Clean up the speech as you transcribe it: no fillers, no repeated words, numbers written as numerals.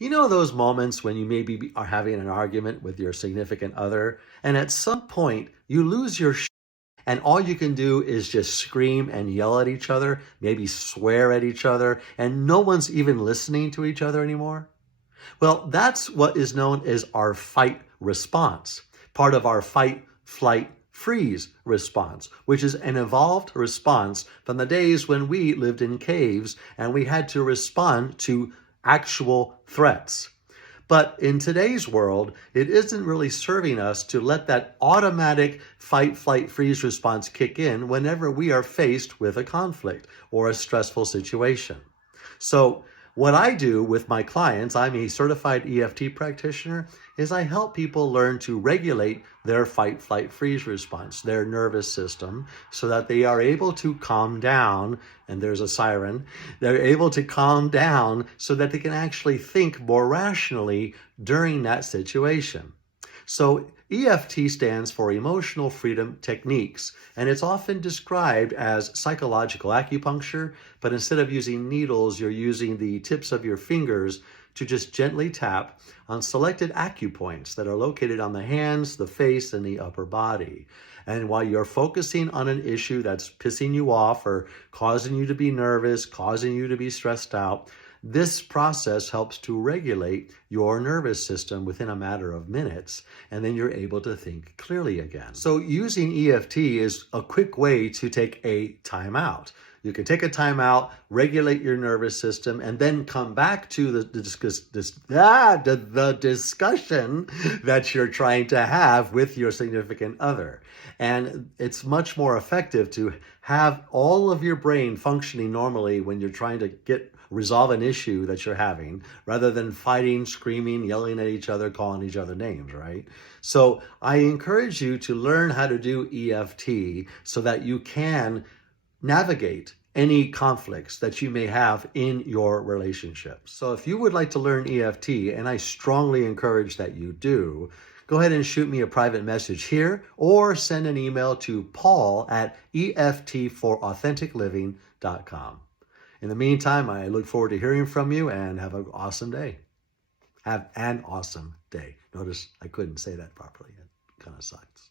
You know those moments when you maybe are having an argument with your significant other, and at some point you lose your and all you can do is just scream and yell at each other, maybe swear at each other, and no one's even listening to each other anymore? Well, that's what is known as our fight response, part of our fight, flight, freeze response, which is an evolved response from the days when we lived in caves and we had to respond to actual threats. But in today's world, it isn't really serving us to let that automatic fight, flight, freeze response kick in whenever we are faced with a conflict or a stressful situation. So, what I do with my clients, I'm a certified EFT practitioner, is I help people learn to regulate their fight, flight, freeze response, their nervous system, so that they are able to calm down. And there's a siren. They're able to calm down so that they can actually think more rationally during that situation. So EFT stands for Emotional Freedom Techniques, and it's often described as psychological acupuncture, but instead of using needles, you're using the tips of your fingers to just gently tap on selected acupoints that are located on the hands, the face, and the upper body. And while you're focusing on an issue that's pissing you off or causing you to be nervous, causing you to be stressed out, this process helps to regulate your nervous system within a matter of minutes, and then you're able to think clearly again. So using EFT is a quick way to take a timeout. You can take a timeout, regulate your nervous system, and then come back to the discussion that you're trying to have with your significant other. And it's much more effective to have all of your brain functioning normally when you're trying to resolve an issue that you're having, rather than fighting, screaming, yelling at each other, calling each other names, right? So I encourage you to learn how to do EFT so that you can navigate any conflicts that you may have in your relationships. So if you would like to learn EFT, and I strongly encourage that you do, go ahead and shoot me a private message here or send an email to paul@EFTforouthenticliving.com. In the meantime, I look forward to hearing from you and have an awesome day. Have an awesome day. Notice I couldn't say that properly. It kind of sucks.